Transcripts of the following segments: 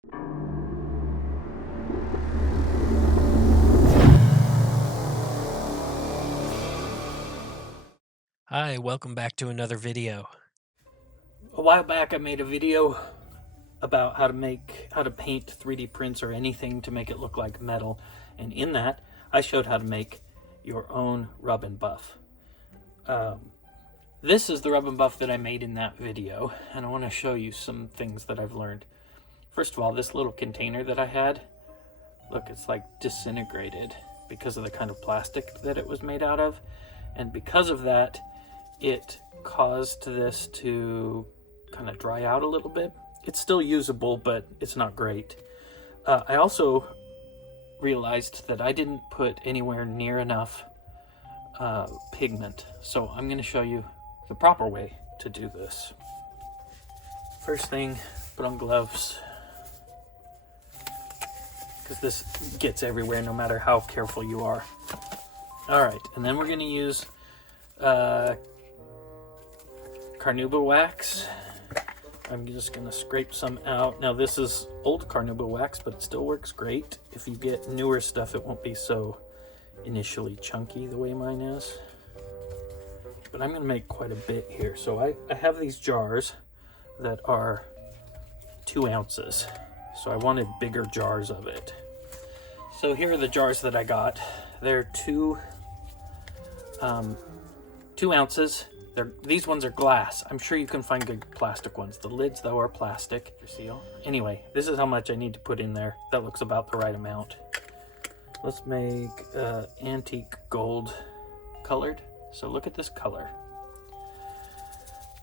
Hi, welcome back to another video. A while back I made a video about how to paint 3D prints or anything to make it look like metal, and in that I showed how to make your own rub and buff. This is the rub and buff that I made in that video, and I want to show you some things that I've learned. First of all, this little container that I had, look, it's like disintegrated because of the kind of plastic that it was made out of, and because of that it caused this to kind of dry out a little bit. It's still usable, but it's not great. I also realized that I didn't put anywhere near enough pigment, so I'm going to show you the proper way to do this. First thing, put on gloves, because this gets everywhere no matter how careful you are. Alright, and then we're going to use carnauba wax. I'm just going to scrape some out. Now this is old carnauba wax, but it still works great. If you get newer stuff, it won't be so initially chunky the way mine is. But I'm going to make quite a bit here. So I have these jars that are 2 ounces. So I wanted bigger jars of it. So here are the jars that I got. They're 2 ounces. These ones are glass. I'm sure you can find good plastic ones. The lids, though, are plastic. Seal. Anyway, this is how much I need to put in there. That looks about the right amount. Let's make antique gold colored. So look at this color.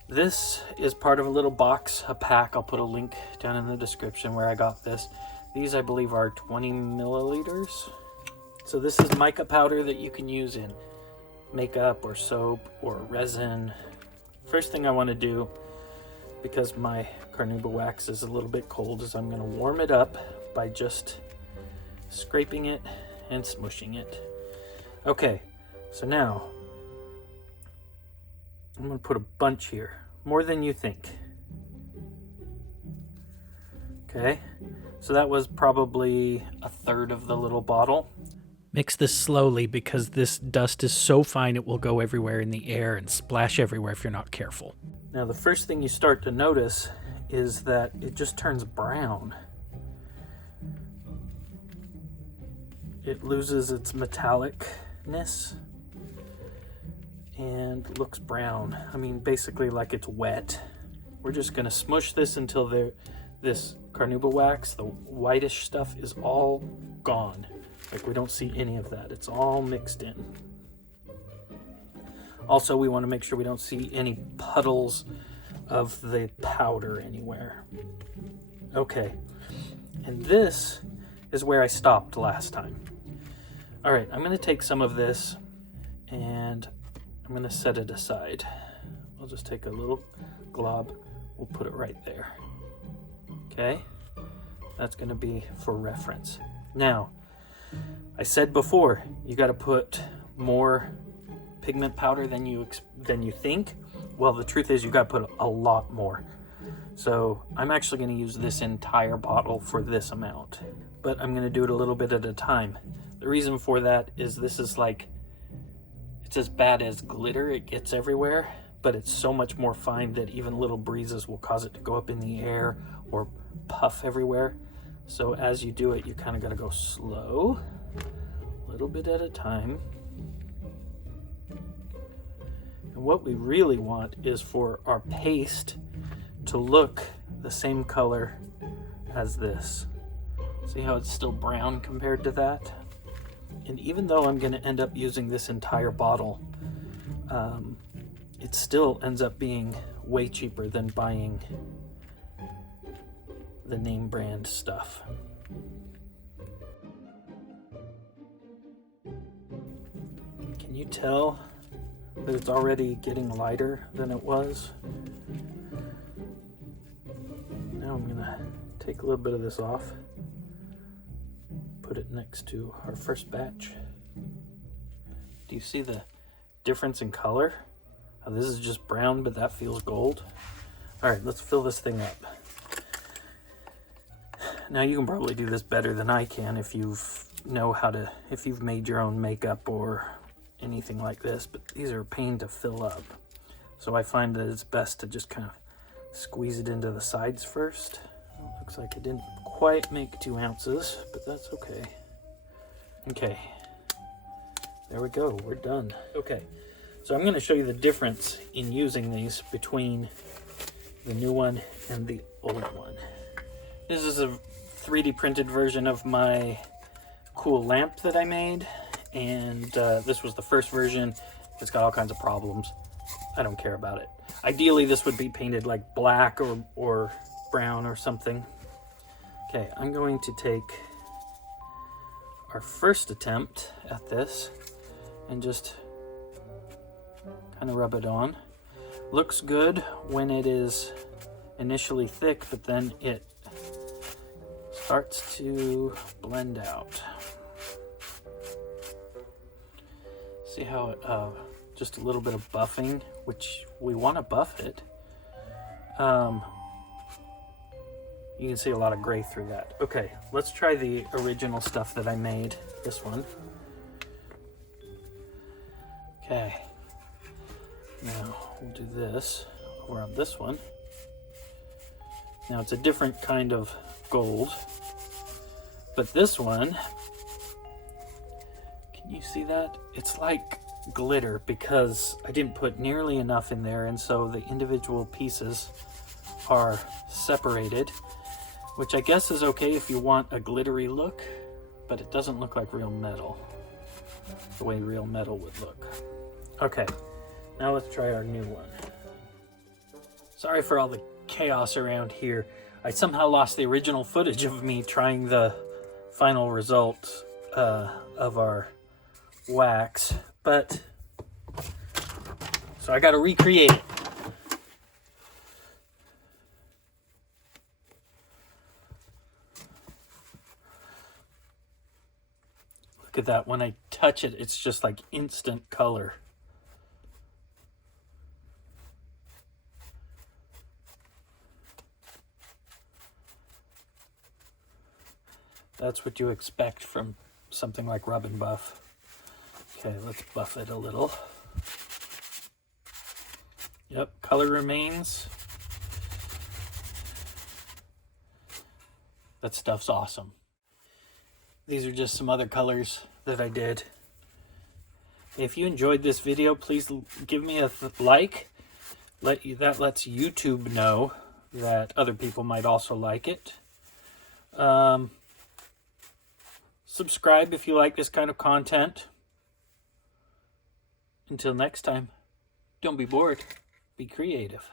This is part of a little box, a pack. I'll put a link down in the description where I got this. These, I believe, are 20 milliliters. So this is mica powder that you can use in makeup or soap or resin. First thing I want to do, because my carnauba wax is a little bit cold, is I'm going to warm it up by just scraping it and smushing it. Okay, so now I'm going to put a bunch here, more than you think. Okay, so that was probably 1/3 of the little bottle. Mix this slowly because this dust is so fine it will go everywhere in the air and splash everywhere if you're not careful. Now the first thing you start to notice is that it just turns brown. It loses its metallicness and looks brown. I mean, basically like it's wet. We're just gonna smush this until this carnauba wax, the whitish stuff, is all gone. Like we don't see any of that. It's all mixed in. Also, we want to make sure we don't see any puddles of the powder anywhere. Okay, and this is where I stopped last time. All right, I'm going to take some of this and I'm going to set it aside. I'll just take a little glob. We'll put it right there. Okay, that's going to be for reference. Now, I said before, you got to put more pigment powder than you think. Well, the truth is you got to put a lot more. So I'm actually going to use this entire bottle for this amount, but I'm going to do it a little bit at a time. The reason for that is this is like, it's as bad as glitter. It gets everywhere, but it's so much more fine that even little breezes will cause it to go up in the air or puff everywhere. So as you do it, you kind of got to go slow, a little bit at a time. And what we really want is for our paste to look the same color as this. See how it's still brown compared to that? And even though I'm going to end up using this entire bottle, it still ends up being way cheaper than buying the name brand stuff. Can you tell that it's already getting lighter than it was? Now I'm gonna take a little bit of this off, put it next to our first batch. Do you see the difference in color? How this is just brown, but that feels gold. All right, let's fill this thing up. Now you can probably do this better than I can if if you've made your own makeup or anything like this, but these are a pain to fill up. So I find that it's best to just kind of squeeze it into the sides first. Looks like it didn't quite make 2 ounces, but that's okay. Okay, there we go, we're done. Okay, so I'm going to show you the difference in using these between the new one and the old one. This is a 3D printed version of my cool lamp that I made, and this was the first version. It's got all kinds of problems. I don't care about it. Ideally, this would be painted like black or brown or something. Okay, I'm going to take our first attempt at this and just kind of rub it on. Looks good when it is initially thick, but then it starts to blend out. See how it, just a little bit of buffing, which we want to buff it. You can see a lot of gray through that. Okay, let's try the original stuff that I made, this one. Okay, now we'll do this over on this one. Now it's a different kind of gold, but this one, can you see that? It's like glitter because I didn't put nearly enough in there, and so the individual pieces are separated, which I guess is okay if you want a glittery look, but it doesn't look like real metal, the way real metal would look. Okay, now let's try our new one. Sorry for all the chaos around here. I somehow lost the original footage of me trying the final result of our wax, but so I got to recreate it. Look at that. When I touch it, it's just like instant color. That's what you expect from something like Rub and Buff. Okay, let's buff it a little. Yep, color remains. That stuff's awesome. These are just some other colors that I did. If you enjoyed this video, please give me a like. That lets YouTube know that other people might also like it. Subscribe if you like this kind of content. Until next time, don't be bored, be creative.